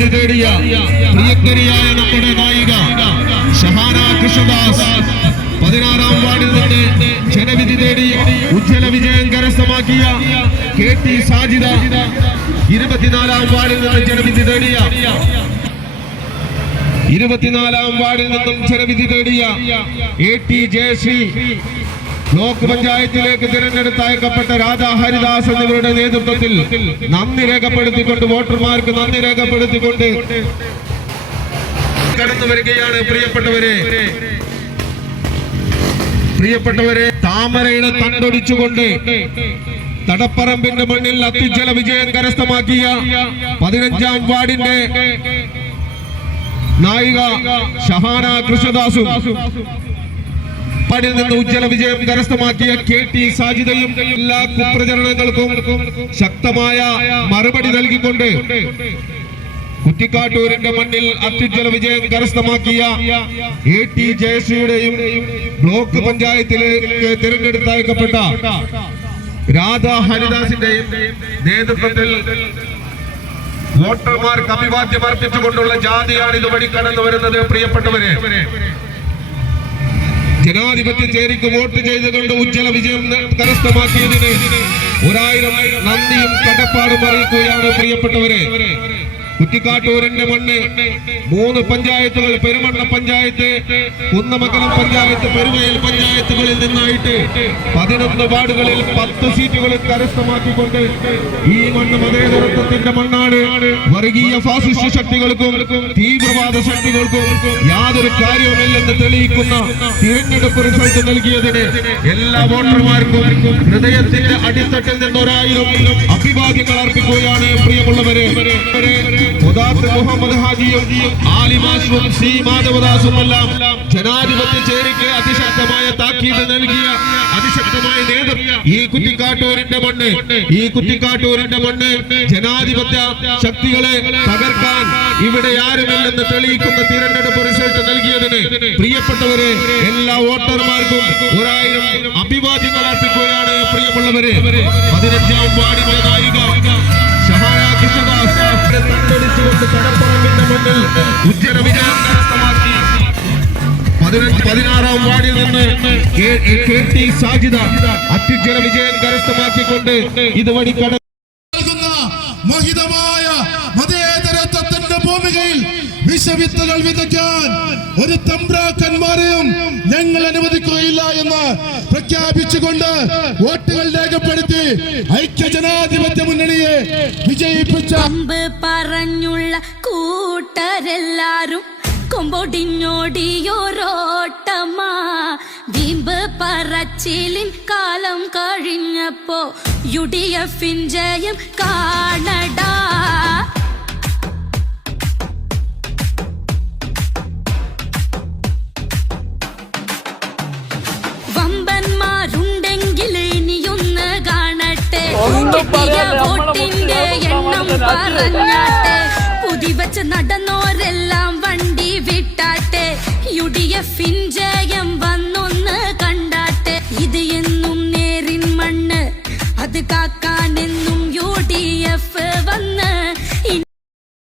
ജനവിധി തേടിയ പ്രിയങ്കരിയായ നമ്മുടെ നായിക ഷഹാന കൃഷ്ണദാസ് 16-ാം വാർഡിൽ നിന്ന് ജനവിധി തേടി ഉജ്ജ്വല വിജയം കരസ്ഥമാക്കിയ KT സാജിദ 24-ാം വാർഡിൽ നിന്ന് ജനവിധി തേടിയ 24-ാം വാർഡിൽ നിന്നും ജനവിധി തേടിയ AT ജയശ്രീ ബ്ലോക്ക് പഞ്ചായത്തിലേക്ക് തിരഞ്ഞെടുത്തയക്കപ്പെട്ട രാധാ ഹരിദാസ് എന്നിവരുടെ നേതൃത്വത്തിൽ നന്ദി രേഖപ്പെടുത്തിക്കൊണ്ട് വോട്ടർമാർക്ക് നന്ദി രേഖപ്പെടുത്തിക്കൊണ്ട് കടന്നു വരികയാണ്. പ്രിയപ്പെട്ടവരെ താമരയുടെ തണ്ടൊടിച്ചുകൊണ്ട് തടപ്പറമ്പിന്റെ മണ്ണിൽ അത്യുജ്വല വിജയം കരസ്ഥമാക്കിയ 15-ാം വാർഡിന്റെ നായിക ഷഹാന കൃഷ്ണദാസും പാടിൽ നിന്ന് ഉജ്ജ്വല വിജയം കരസ്ഥമാക്കിയ KT സാജിദയും എല്ലാ കുപ്രചരണങ്ങൾക്കും ശക്തമായ മറുപടി നൽകിക്കൊണ്ട് കുറ്റിക്കാട്ടൂരിന്റെ മണ്ണിൽ അത്യുജ്വല വിജയം കരസ്ഥമാക്കിയ AT ജയശ്രീയുടെയും ബ്ലോക്ക് പഞ്ചായത്തിലേക്ക് തിരഞ്ഞെടുത്തയക്കപ്പെട്ട രാധാ ഹരിദാസിന്റെയും നേതൃത്വത്തിൽ വോട്ടർമാർക്ക് അഭിവാദ്യം അർപ്പിച്ചുകൊണ്ടുള്ള ജാഥയാണ് ഇതുവഴി കടന്നു വരുന്നത്. പ്രിയപ്പെട്ടവരെ, ജനാധിപത്യ ചേരിക്ക് വോട്ട് ചെയ്തുകൊണ്ട് ഉജ്ജ്വല വിജയം കരസ്ഥമാക്കിയതിന് 1000 നന്ദിയും കടപ്പാടും അറിയിക്കുകയാണ്. പ്രിയപ്പെട്ടവരെ, കുറ്റിക്കാട്ടൂരിന്റെ മണ്ണ് 3 പഞ്ചായത്തുകൾ, പെരുമണ്ണ പഞ്ചായത്ത്, കുന്നമംഗലം പഞ്ചായത്ത്, പെരുവയൽ പഞ്ചായത്തുകളിൽ നിന്നായിട്ട് 11 വാർഡുകളിൽ 10 സീറ്റുകൾ കരസ്ഥമാക്കിക്കൊണ്ട് ഈ മണ്ണ് മതേതരത്വത്തിന്റെ മണ്ണാണ്. വർഗീയ ഫാസിസ്റ്റ് ശക്തികൾക്കും തീവ്രവാദ ശക്തികൾക്കും യാതൊരു കാര്യവുമില്ലെന്ന് തെളിയിക്കുന്ന തിരഞ്ഞെടുപ്പ് റിസൾട്ട് നൽകിയതിന് എല്ലാ വോട്ടർമാർക്കും ഹൃദയത്തിന്റെ അടിത്തട്ടിൽ നിന്ന് 1000 അഭിവാദ്യങ്ങൾ അർപ്പിക്കുകയാണ്. പ്രിയമുള്ളവരെ, മുഹമ്മദ് ഹാജിയും ആലിമാസും C മാധവദാസുമെല്ലാം ജനാധിപത്യ ചേരിക്ക് അതിശക്തമായ താക്കീത് നൽകിയ അതിശക്തമായ നേതൃത്വം ഈ കുറ്റിക്കാട്ടൂരിന്റെ മണ്ണ് ജനാധിപത്യ ശക്തികളെ തകർക്കാൻ ഇവിടെ ആരുമില്ലെന്ന് തെളിയിക്കുന്ന തിരഞ്ഞെടുപ്പ് റിസൾട്ട് നൽകിയതിന് പ്രിയപ്പെട്ടവരെ എല്ലാ വോട്ടർമാർക്കും 1000 അഭിവാദ്യങ്ങൾ അർപ്പിക്കുകയാണ്. പ്രിയമുള്ളവരെ, 15-ാം വാർഡിന്റെ നായിക ഷഹാന കൃഷ്ണദാസ് കടപ്പറമ്പിന്റെ മണ്ണിൽ ഉജ്ജ്വല വിജയം കരസ്ഥമാക്കി 16-ാം വാർഡിൽ നിന്ന് KT സാജിദ അത്യുജ്വല വിജയം കരസ്ഥമാക്കിക്കൊണ്ട് ഇതുവഴി കടന്ന മോഹിതമായ മതേതരത്വത്തിന്റെ ഭൂമികയിൽ വിഷവിത്തുകൾ വിതയ്ക്കാൻ ഒരു തമ്പ്രാക്കന്മാരെയും ഞങ്ങൾ അനുവദിക്കുകയില്ല എന്ന് പ്രഖ്യാപിച്ചുകൊണ്ട് വോട്ടുകൾ രേഖപ്പെടുത്തി ഐക്യജനാധിപത്യ മുന്നണിയെ വിജയിപ്പിച്ച പറഞ്ഞുള്ള കൂട്ടരെല്ലാരും കൊമ്പൊടിഞ്ഞോടിയോരോട്ടമാ വീമ്പ് പറച്ചിലിൻ കാലം കഴിഞ്ഞപ്പോ UDF ജയം കാണടാ. വമ്പന്മാരുണ്ടെങ്കിൽ ഇനിയൊന്ന് കാണട്ടെ, വോട്ടിന്റെ എണ്ണം പറഞ്ഞാട്ടെ, പുതിവച്ച് നടന്നോരെല്ലാം വണ്ടി വിട്ടാട്ടെ, UDF ജയം